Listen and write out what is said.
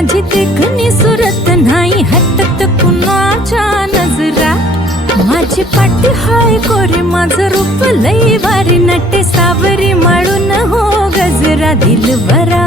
माझी देखणी सुरत नाही हटत कुणाच्या नजरा. माझी पाटी हाय कोरी माझं रूप लई भारी नटे सावरी माळून हो गजरा दिलबरा.